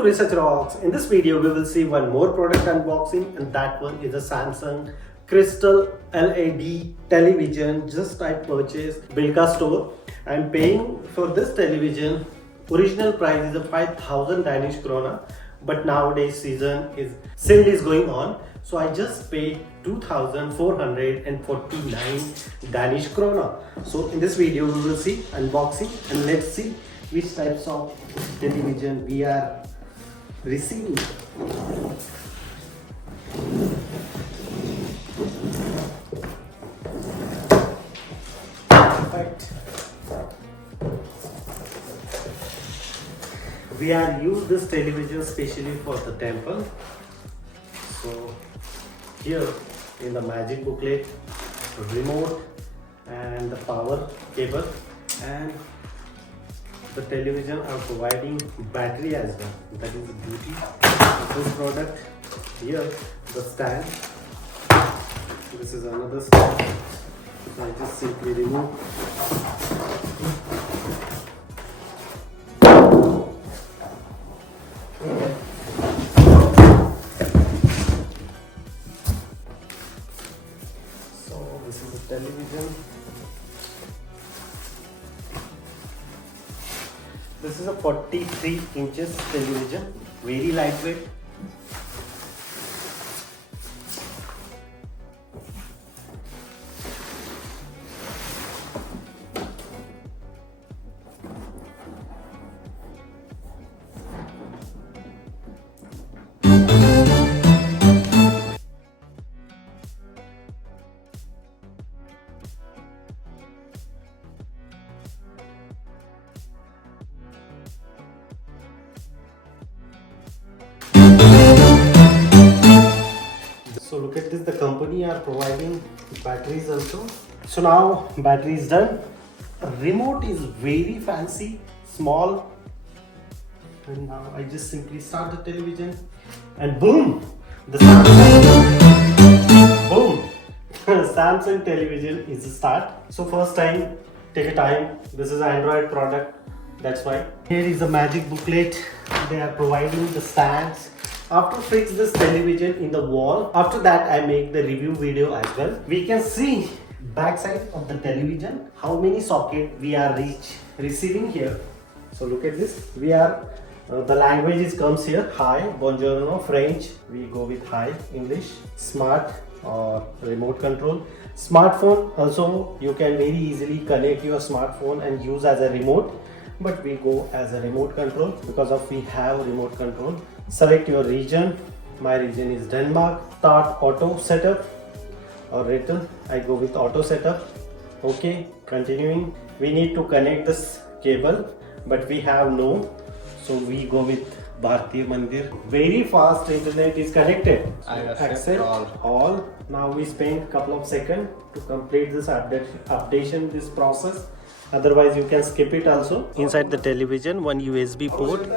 to Research Rocks. In this video, we will see one more product unboxing, and that one is a Samsung Crystal LED television. Just I purchased Belka Store. I'm paying for this television. Original price is a 5,000 Danish kroner, but nowadays sale is going on. So I just paid 2,449 Danish kroner. So in this video, we will see unboxing, and let's see which types of television we are receiving. Perfect. We are use this television specially for the temple. So here in the magic booklet, remote and the power cable, and the television are providing battery as well. That is the beauty of this product. Here the stand. This is another stand. So I just simply remove. So this is the television. This is a 43 inches television, very lightweight. So look at this, the company are providing batteries also. So now battery is done. Remote is very fancy, small. And now I just simply start the television and boom, the Samsung, boom, Samsung television is the start. So first time, take a time. This is an Android product, that's why. Here is the magic booklet. They are providing the stands. After fix this television in the wall, after that I make the review video as well. We can see back side of the television how many socket we are receiving here. So look at this. We are the languages comes here: hi, buongiorno, French. We go with hi, English, smart or remote control. Smartphone also you can very easily connect your smartphone and use as a remote, but we go as a remote control because of we have remote control. Select your region. My region is Denmark. Start auto setup or return. I go with auto setup. Okay, continuing. We need to connect this cable, but we have no, so we go with Bharti Mandir. Very fast internet is connected. I accept all. Now we spend couple of seconds to complete this updation, this process. Otherwise you can skip it also. Inside the television, one USB port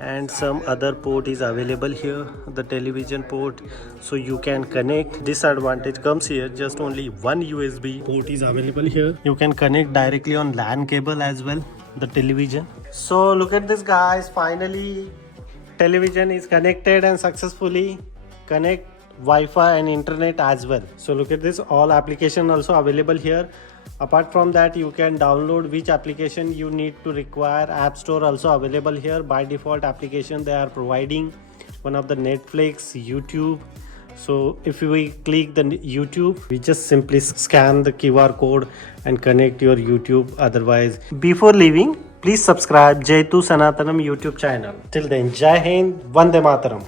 and some other port is available here, the television port, so you can connect. Disadvantage comes here, just only one USB port is available here. You can connect directly on LAN cable as well, the television. So look at this guys, finally television is connected and successfully connect Wi-Fi and internet as well. So look at this, all application also available here. Apart from that, you can download which application you need to require. App Store also available here. By default application they are providing one of the Netflix, YouTube. So if we click the YouTube, we just simply scan the QR code and connect your YouTube. Otherwise, before leaving, please subscribe Jaitu Sanatanam YouTube channel. Till then, Jai Hind, Vande Mataram.